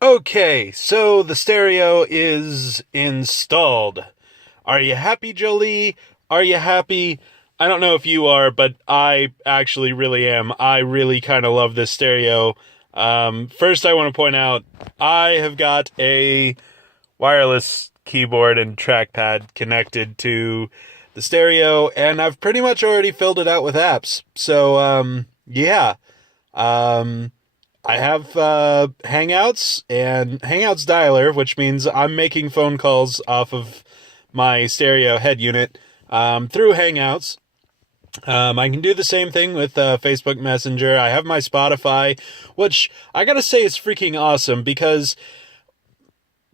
Okay, so the stereo is installed. Are you happy, Jolie? Are you happy? I don't know if you are, but I actually really am. I really kind of love this stereo. First, I want to point out I have got a wireless keyboard and trackpad connected to the stereo, and I've pretty much already filled it out with apps. So, yeah. Um, I have Hangouts and Hangouts Dialer, which means I'm making phone calls off of my stereo head unit through Hangouts. I can do the same thing with Facebook Messenger. I have my Spotify, which I gotta say is freaking awesome because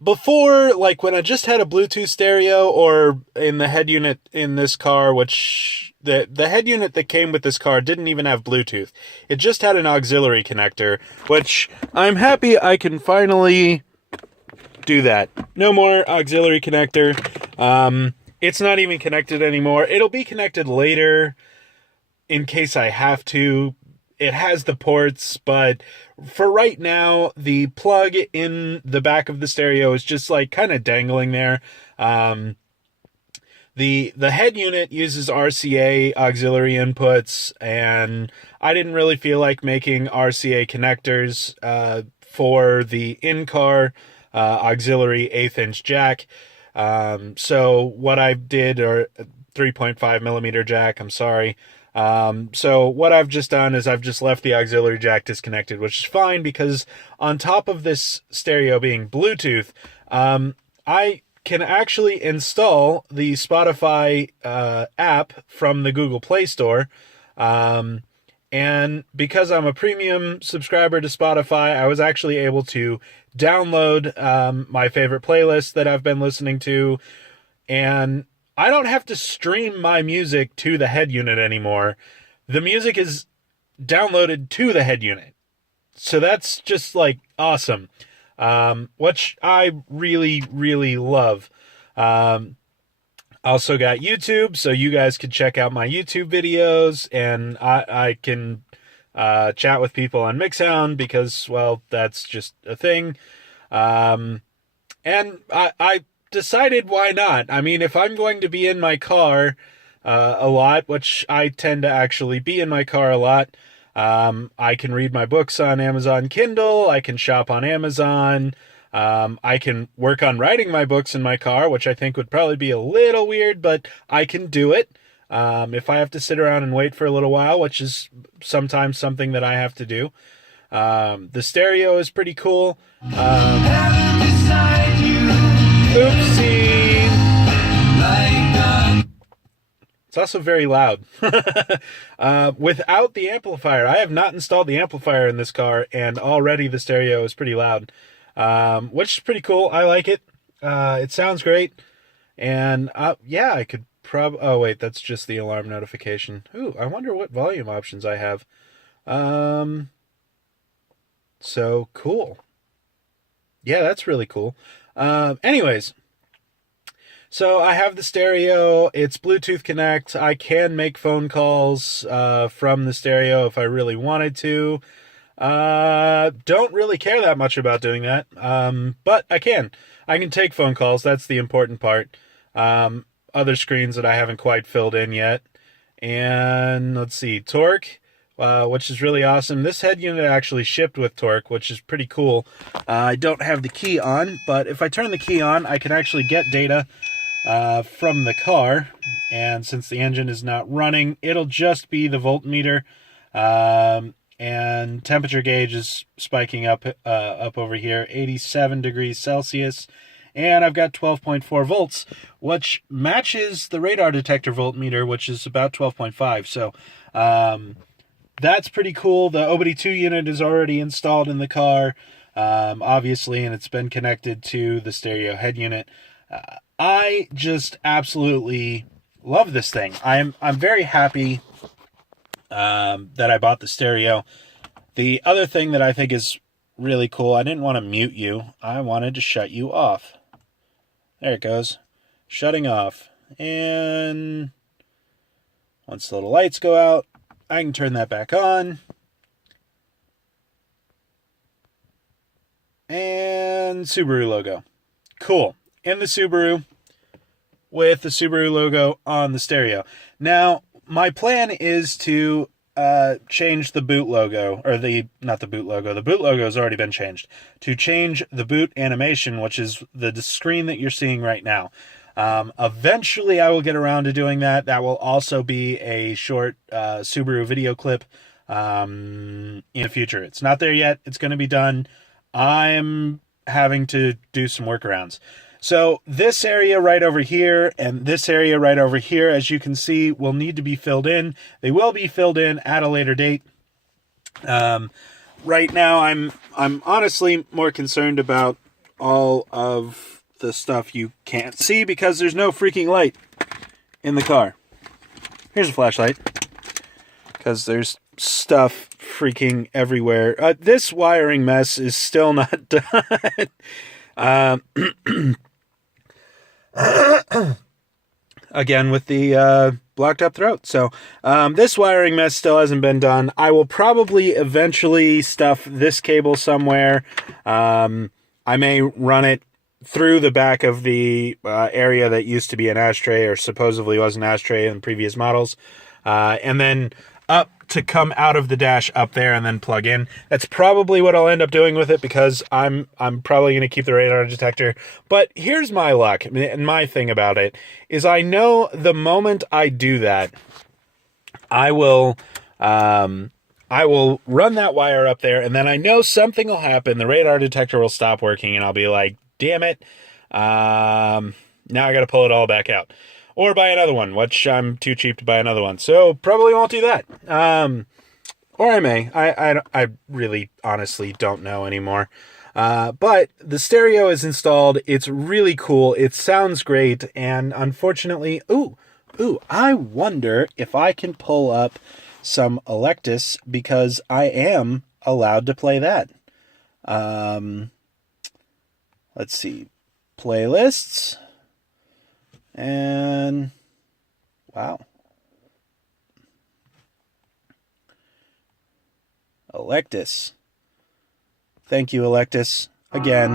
before, like when I just had a Bluetooth stereo or in the head unit in this car, which the head unit that came with this car didn't even have Bluetooth. It just had an auxiliary connector, which I'm happy I can finally do that. No more auxiliary connector. It's not even connected anymore. It'll be connected later in case I have to. It has the ports, but for right now, the plug in the back of the stereo is just like kind of dangling there. The head unit uses RCA auxiliary inputs, and I didn't really feel like making RCA connectors for the in-car auxiliary 1/8 inch jack. So what I did, or 3.5 millimeter jack, I'm sorry. So what I've just done is I've just left the auxiliary jack disconnected, which is fine because on top of this stereo being Bluetooth, I can actually install the Spotify app from the Google Play Store. Um, and because I'm a premium subscriber to Spotify, I was actually able to download my favorite playlist that I've been listening to. And I don't have to stream my music to the head unit anymore. The music is downloaded to the head unit. So that's just like awesome. Which I really, really love. Um, also got YouTube, so you guys can check out my YouTube videos, and I can chat with people on Mixhound because, well, that's just a thing. Um, and I decided why not. I mean, if I'm going to be in my car a lot, which I tend to actually be in my car a lot, I can read my books on Amazon Kindle. I can shop on Amazon. I can work on writing my books in my car, which I think would probably be a little weird, but I can do it. If I have to sit around and wait for a little while, which is sometimes something that I have to do. The stereo is pretty cool. Oopsie. It's also very loud. Without the amplifier, I have not installed the amplifier in this car, and already the stereo is pretty loud, which is pretty cool. I like it. It sounds great. And yeah, I could probably... Oh, wait, that's just the alarm notification. Ooh, I wonder what volume options I have. So cool. Yeah, that's really cool. Anyways, so I have the stereo. It's Bluetooth Connect. I can make phone calls from the stereo if I really wanted to. Don't really care that much about doing that, but I can. I can take phone calls. That's the important part. Other screens that I haven't quite filled in yet. And let's see, torque, which is really awesome. This head unit actually shipped with torque, which is pretty cool. I don't have the key on, but if I turn the key on, I can actually get data from the car. And since the engine is not running, it'll just be the voltmeter. And temperature gauge is spiking up over here, 87 degrees Celsius. And I've got 12.4 volts, which matches the radar detector voltmeter, which is about 12.5. So that's pretty cool. The OBD2 unit is already installed in the car, obviously, and it's been connected to the stereo head unit. I just absolutely love this thing. I'm very happy that I bought the stereo. The other thing that I think is really cool, I didn't want to mute you. I wanted to shut you off. There it goes. Shutting off. And once the little lights go out, I can turn that back on. And and Subaru logo. Cool. In the Subaru, with the Subaru logo on the stereo. Now, my plan is to change the boot logo, or not the boot logo, the boot logo has already been changed, to change the boot animation, which is the screen that you're seeing right now. Eventually I will get around to doing that. That will also be a short Subaru video clip in the future. It's not there yet. It's going to be done. I'm having to do some workarounds. So this area right over here and this area right over here, as you can see, will need to be filled in. They will be filled in at a later date. Right now, I'm honestly more concerned about all of the stuff you can't see because there's no freaking light in the car. Here's a flashlight because there's stuff freaking everywhere. This wiring mess is still not done. Again with the blocked up throat. So this wiring mess still hasn't been done. I will probably eventually stuff this cable somewhere. I may run it through the back of the area that used to be an ashtray, or supposedly was an ashtray in previous models, and then up to come out of the dash up there and then plug in. That's probably what I'll end up doing with it because I'm probably going to keep the radar detector. But here's my luck, and my thing about it is I know the moment I do that, I will run that wire up there, and then I know something will happen. The radar detector will stop working, and I'll be like, damn it. Now I got to pull it all back out. Or buy another one, which I'm too cheap to buy another one. So probably won't do that. Or I may. I really honestly don't know anymore. But the stereo is installed. It's really cool. It sounds great. And unfortunately, I wonder if I can pull up some Electus because I am allowed to play that. Let's see. Playlists. And wow. Electus. Thank you, Electus. Again.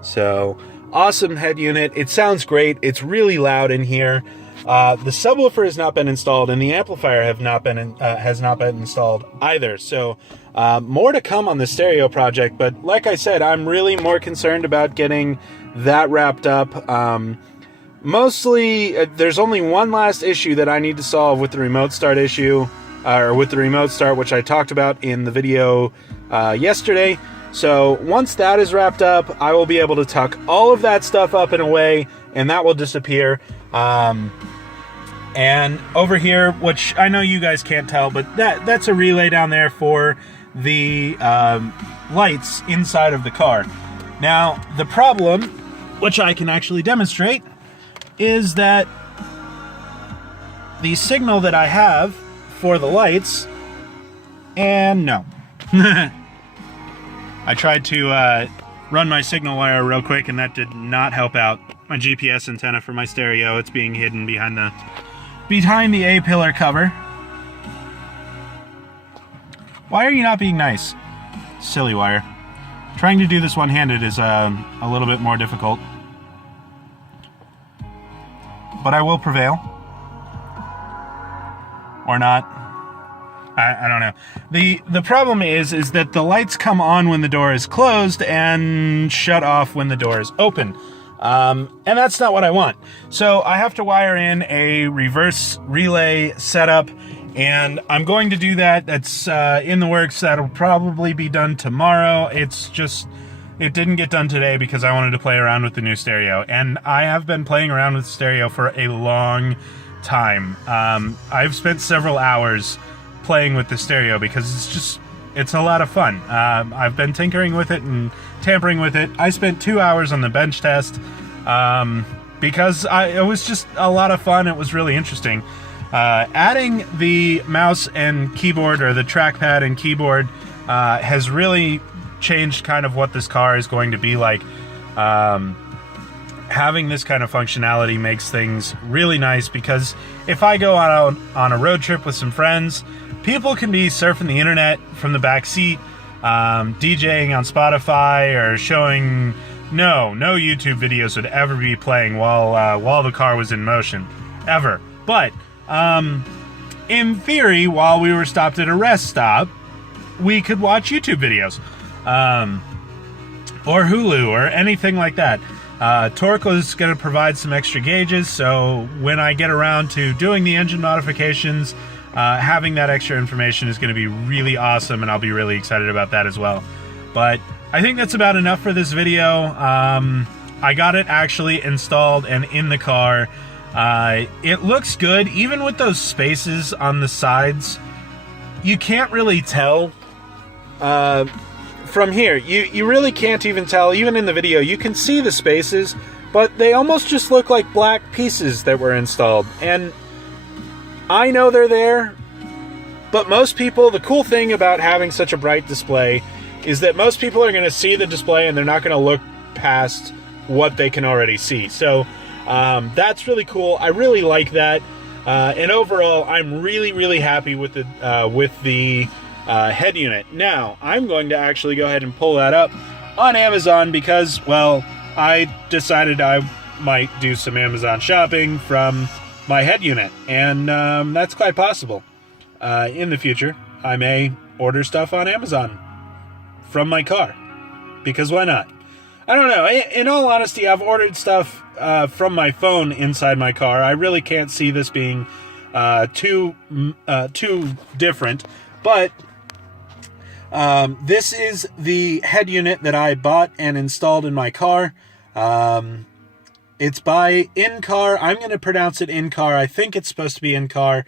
So, awesome head unit. It sounds great. It's really loud in here. The subwoofer has not been installed, and the amplifier has not been installed either. So, more to come on the stereo project. But like I said, I'm really more concerned about getting that wrapped up. Mostly, there's only one last issue that I need to solve with the remote start issue, or with the remote start, which I talked about in the video yesterday. So once that is wrapped up, I will be able to tuck all of that stuff up and away, and that will disappear. And over here, which I know you guys can't tell, but that's a relay down there for the lights inside of the car. Now, the problem, which I can actually demonstrate, is that the signal that I have for the lights, and no. I tried to run my signal wire real quick, and that did not help out. My GPS antenna for my stereo, it's being hidden behind the A-pillar cover. Why are you not being nice? Silly wire. Trying to do this one-handed is a little bit more difficult. But I will prevail. Or not. I don't know. The problem is that the lights come on when the door is closed and shut off when the door is open. And that's not what I want. So I have to wire in a reverse relay setup, and I'm going to do that. That's in the works. That'll probably be done tomorrow. It's just, it didn't get done today because I wanted to play around with the new stereo. And I have been playing around with stereo for a long time. I've spent several hours playing with the stereo because it's a lot of fun. I've been tinkering with it and tampering with it. I spent 2 hours on the bench test because it was just a lot of fun. It was really interesting. Adding the mouse and keyboard, or the trackpad and keyboard, has really changed kind of what this car is going to be like. having this kind of functionality makes things really nice, because if I go out on a road trip with some friends, people can be surfing the internet from the back seat, DJing on Spotify, or showing... No YouTube videos would ever be playing while the car was in motion, ever. But in theory, while we were stopped at a rest stop, we could watch YouTube videos, or Hulu, or anything like that. Torque was going to provide some extra gauges, so when I get around to doing the engine modifications, having that extra information is going to be really awesome, and I'll be really excited about that as well. But I think that's about enough for this video. I got it actually installed and in the car. It looks good, even with those spaces on the sides. You can't really tell from here. You really can't even tell. Even in the video, you can see the spaces, but they almost just look like black pieces that were installed. And I know they're there, but most people, the cool thing about having such a bright display is that most people are going to see the display and they're not going to look past what they can already see. So that's really cool. I really like that. And overall, I'm really happy with the head unit. Now, I'm going to actually go ahead and pull that up on Amazon because, well, I decided I might do some Amazon shopping from my head unit. And that's quite possible. In the future, I may order stuff on Amazon from my car, because why not? I don't know. In all honesty, I've ordered stuff from my phone inside my car. I really can't see this being too different, but this is the head unit that I bought and installed in my car. It's by Enicar. I'm going to pronounce it Enicar. I think it's supposed to be Enicar.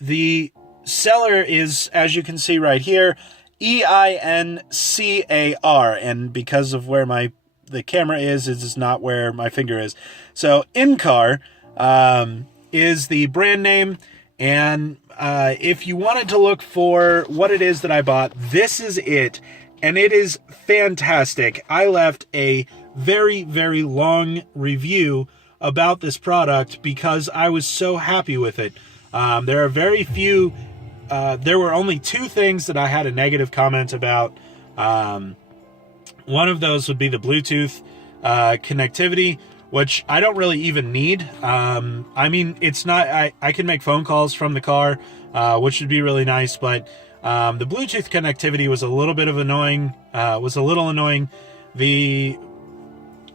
The seller is, as you can see right here, Enicar, and because of where the camera is, it is not where my finger is. So Enicar is the brand name, and if you wanted to look for what it is that I bought, this is it, and it is fantastic. I left a very long review about this product because I was so happy with it. There are very few. There were only two things that I had a negative comment about. One of those would be the Bluetooth connectivity, which I don't really even need. I mean, it's not. I can make phone calls from the car, which would be really nice. But the Bluetooth connectivity was a little bit of annoying. Was a little annoying.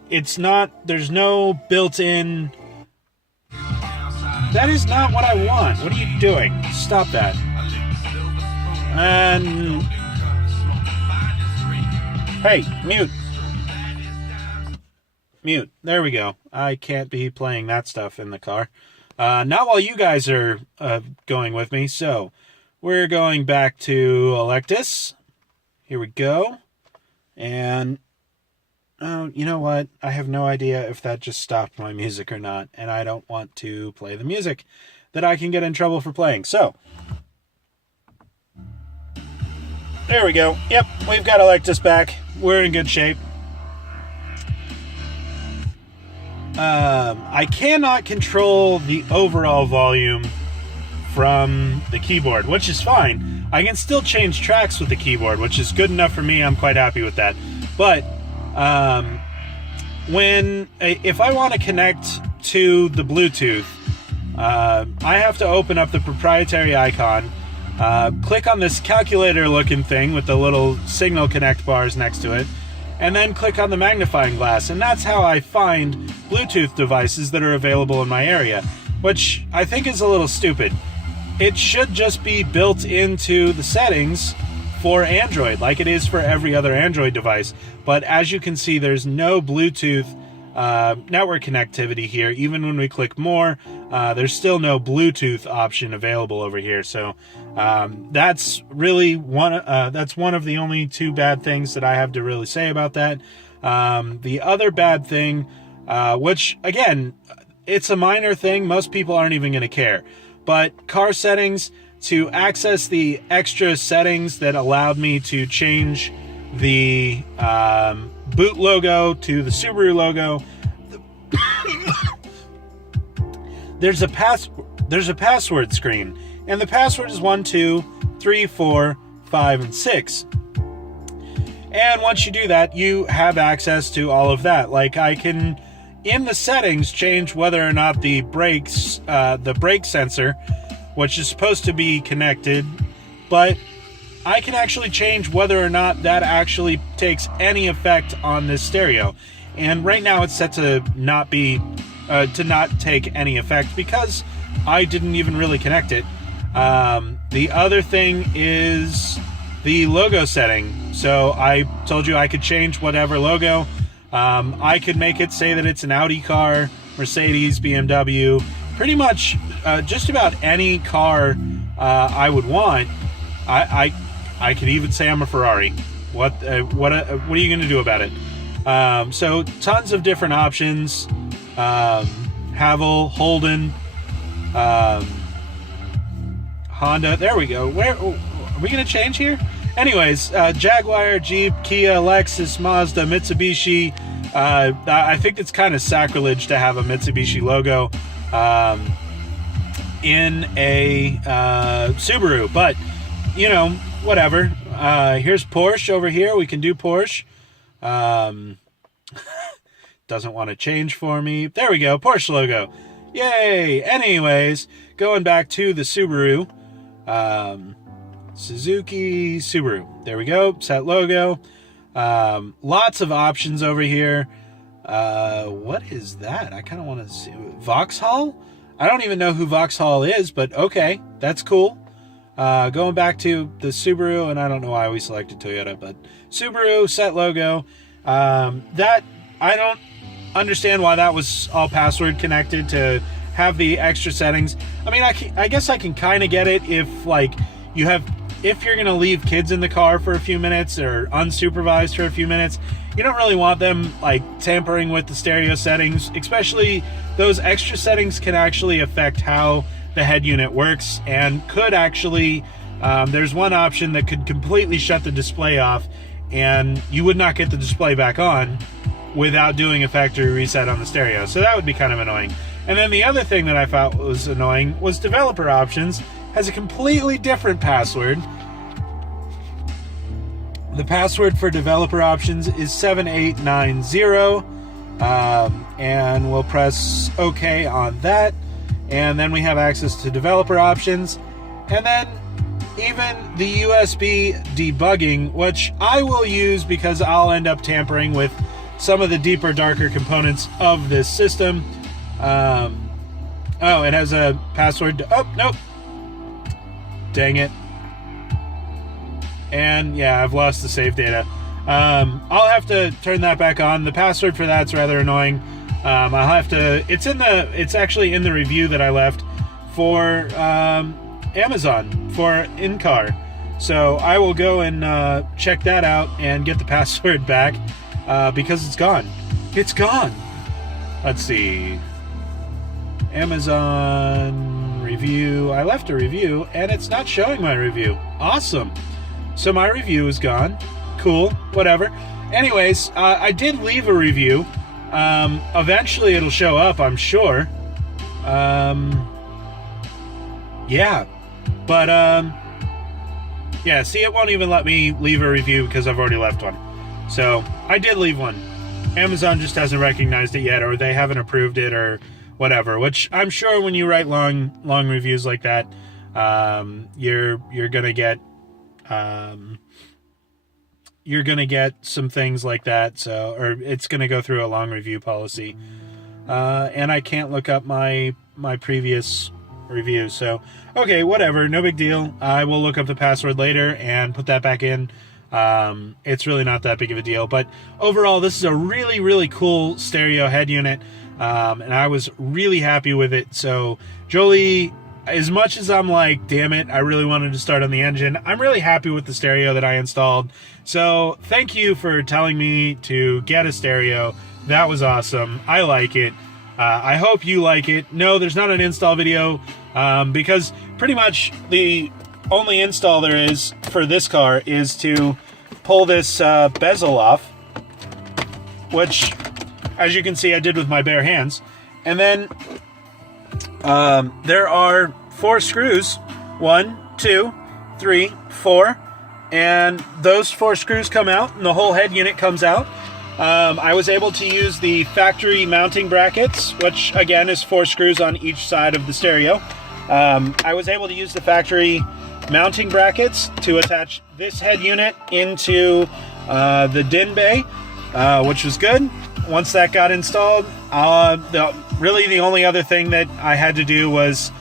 It's not. There's no built-in. That is not what I want. What are you doing? Stop that. And hey, mute. Mute. There we go. I can't be playing that stuff in the car. Not while you guys are going with me. So we're going back to Electus. Here we go. And you know what? I have no idea if that just stopped my music or not. And I don't want to play the music that I can get in trouble for playing. So there we go. Yep, we've got Electus back. We're in good shape. I cannot control the overall volume from the keyboard, which is fine. I can still change tracks with the keyboard, which is good enough for me. I'm quite happy with that. But if I want to connect to the Bluetooth, I have to open up the proprietary icon. Click on this calculator looking thing with the little signal connect bars next to it, and then click on the magnifying glass, and that's how I find Bluetooth devices that are available in my area, which I think is a little stupid. It should just be built into the settings for Android like it is for every other Android device, but as you can see, there's no Bluetooth network connectivity here. Even when we click more, there's still no Bluetooth option available over here. So that's really one of the only two bad things that I have to really say about that. The other bad thing, which again, it's a minor thing, most people aren't even going to care, but car settings, to access the extra settings that allowed me to change the boot logo to the Subaru logo, there's a password screen, and the password is 1, 2, 3, 4, 5, and 6. And once you do that, you have access to all of that. Like, I can, in the settings, change whether or not the brake sensor, which is supposed to be connected, but I can actually change whether or not that actually takes any effect on this stereo. And right now it's set to not take any effect because I didn't even really connect it. The other thing is the logo setting. So I told you I could change whatever logo. I could make it say that it's an Audi car, Mercedes, BMW, pretty much just about any car I would want. I could even say I'm a Ferrari. What are you going to do about it? So tons of different options. Havel, Holden, Honda. There we go. Where are we going to change here? Anyways, Jaguar, Jeep, Kia, Lexus, Mazda, Mitsubishi. I think it's kind of sacrilege to have a Mitsubishi logo in a Subaru, but you know, whatever. Here's Porsche over here. We can do Porsche. Doesn't want to change for me. There we go. Porsche logo. Yay. Anyways, going back to the Subaru. Suzuki Subaru. There we go. Set logo. Lots of options over here. What is that? I kind of want to see. Vauxhall? I don't even know who Vauxhall is, but okay. That's cool. Going back to the Subaru, and I don't know why we selected Toyota, but Subaru, set logo. That, I don't understand why that was all password connected to have the extra settings. I mean, I guess I can kind of get it if, like, if you're going to leave kids in the car for a few minutes or unsupervised for a few minutes, you don't really want them, like, tampering with the stereo settings, especially those extra settings can actually affect how the head unit works and could actually, there's one option that could completely shut the display off and you would not get the display back on without doing a factory reset on the stereo. So that would be kind of annoying. And then the other thing that I thought was annoying was developer options has a completely different password. The password for developer options is 7890, and we'll press OK on that. And then we have access to developer options. And then even the USB debugging, which I will use because I'll end up tampering with some of the deeper, darker components of this system. Oh, it has a password. Oh, nope. Dang it. And yeah, I've lost the save data. I'll have to turn that back on. The password for that's rather annoying. I'll have to, it's actually in the review that I left for Amazon for Enicar. So I will go and check that out and get the password back because it's gone. It's gone. Let's see. Amazon review. I left a review and it's not showing my review. Awesome. So my review is gone. Cool. Whatever. Anyways, I did leave a review. Eventually it'll show up, I'm sure. Yeah. But, yeah, see, it won't even let me leave a review because I've already left one. So, I did leave one. Amazon just hasn't recognized it yet, or they haven't approved it, or whatever, which I'm sure when you write long reviews like that, you're gonna get, some things like that, so, or it's gonna go through a long review policy. And I can't look up my previous review, so okay, whatever, no big deal. I will look up the password later and put that back in. It's really not that big of a deal, but overall this is a really, really cool stereo head unit, and I was really happy with it. So Jolie, as much as I'm like, damn it, I really wanted to start on the engine, I'm really happy with the stereo that I installed. So thank you for telling me to get a stereo. That was awesome. I like it. I hope you like it. No, there's not an install video, because pretty much the only install there is for this car is to pull this bezel off, which as you can see, I did with my bare hands. And then there are 4 screws. 1, 2, 3, 4. And those 4 screws come out, and the whole head unit comes out. I was able to use the factory mounting brackets, which again is 4 screws on each side of the stereo. I was able to use the factory mounting brackets to attach this head unit into the DIN bay, which was good. Once that got installed, really the only other thing that I had to do was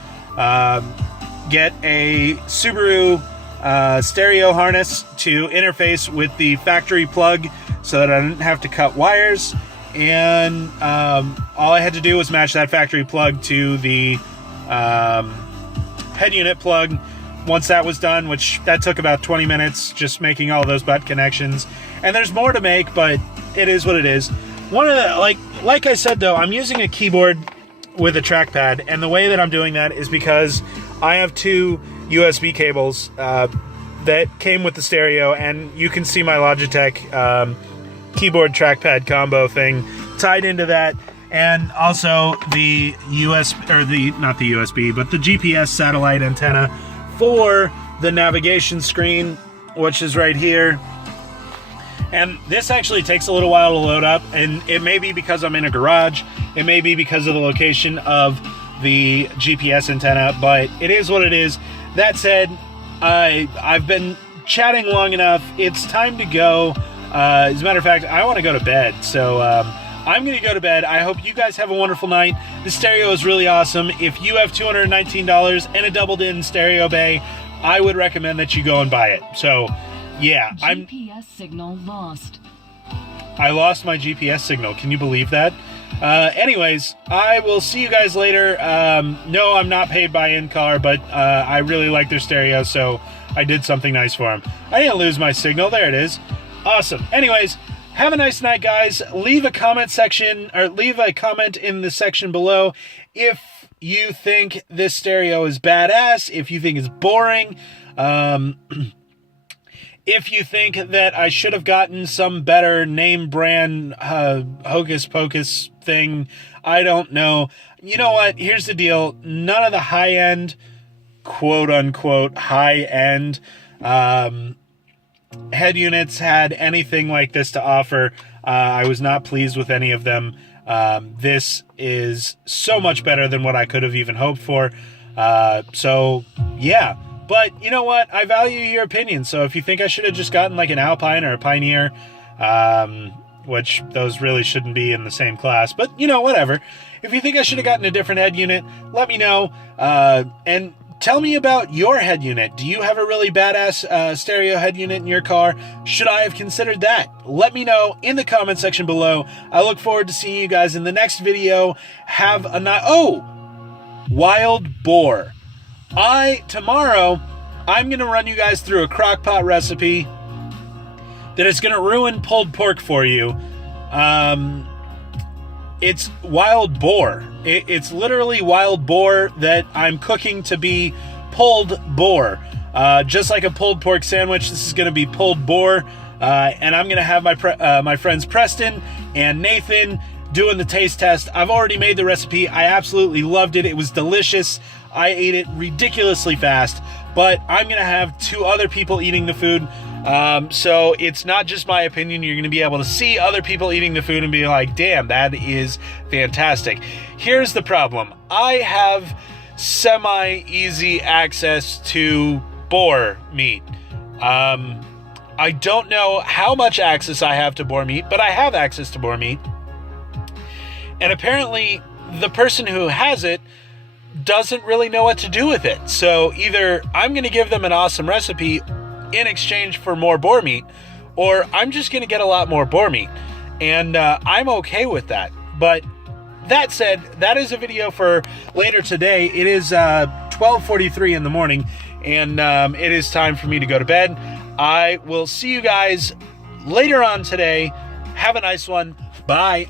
get a Subaru stereo harness to interface with the factory plug so that I didn't have to cut wires, and all I had to do was match that factory plug to the head unit plug. Once that was done, which that took about 20 minutes, just making all those butt connections. And there's more to make, but it is what it is. One of the, like I said though, I'm using a keyboard with a trackpad, and the way that I'm doing that is because I have 2 USB cables that came with the stereo, and you can see my Logitech keyboard trackpad combo thing tied into that, and also the not the USB, but the GPS satellite antenna for the navigation screen, which is right here. And this actually takes a little while to load up, and it may be because I'm in a garage, it may be because of the location of the GPS antenna, but it is what it is. That said, I've been chatting long enough. It's time to go. As a matter of fact, I want to go to bed, so I'm going to go to bed. I hope you guys have a wonderful night. The stereo is really awesome. If you have $219 and a doubled-in stereo bay, I would recommend that you go and buy it. So, yeah. GPS signal lost. I lost my GPS signal. Can you believe that? Anyways, I will see you guys later. No, I'm not paid by Enicar, but I really like their stereo, so I did something nice for them. I didn't lose my signal. There it is. Awesome. Anyways, have a nice night, guys. Leave a comment in the section below if you think this stereo is badass, if you think it's boring, if you think that I should have gotten some better name brand hocus pocus thing. I don't know. You know what? Here's the deal. None of the high-end, quote-unquote high-end head units had anything like this to offer. I was not pleased with any of them. This is so much better than what I could have even hoped for. So, yeah. But you know what? I value your opinion. So if you think I should have just gotten like an Alpine or a Pioneer, which those really shouldn't be in the same class, but you know, whatever. If you think I should have gotten a different head unit, let me know. And tell me about your head unit. Do you have a really badass stereo head unit in your car? Should I have considered that? Let me know in the comment section below. I look forward to seeing you guys in the next video. Have a night. Oh, wild boar. Tomorrow, I'm going to run you guys through a crock pot recipe that is going to ruin pulled pork for you. It's wild boar. It's literally wild boar that I'm cooking to be pulled boar. Just like a pulled pork sandwich, this is going to be pulled boar. And I'm going to have my friends Preston and Nathan doing the taste test. I've already made the recipe. I absolutely loved it. It was delicious. I ate it ridiculously fast, but I'm going to have 2 other people eating the food. So it's not just my opinion. You're going to be able to see other people eating the food and be like, damn, that is fantastic. Here's the problem. I have semi-easy access to boar meat. I don't know how much access I have to boar meat, but I have access to boar meat. And apparently the person who has it doesn't really know what to do with it. So either I'm going to give them an awesome recipe in exchange for more boar meat, or I'm just going to get a lot more boar meat. And I'm okay with that. But that said, that is a video for later today. It is 12:43 in the morning, and it is time for me to go to bed. I will see you guys later on today. Have a nice one. Bye.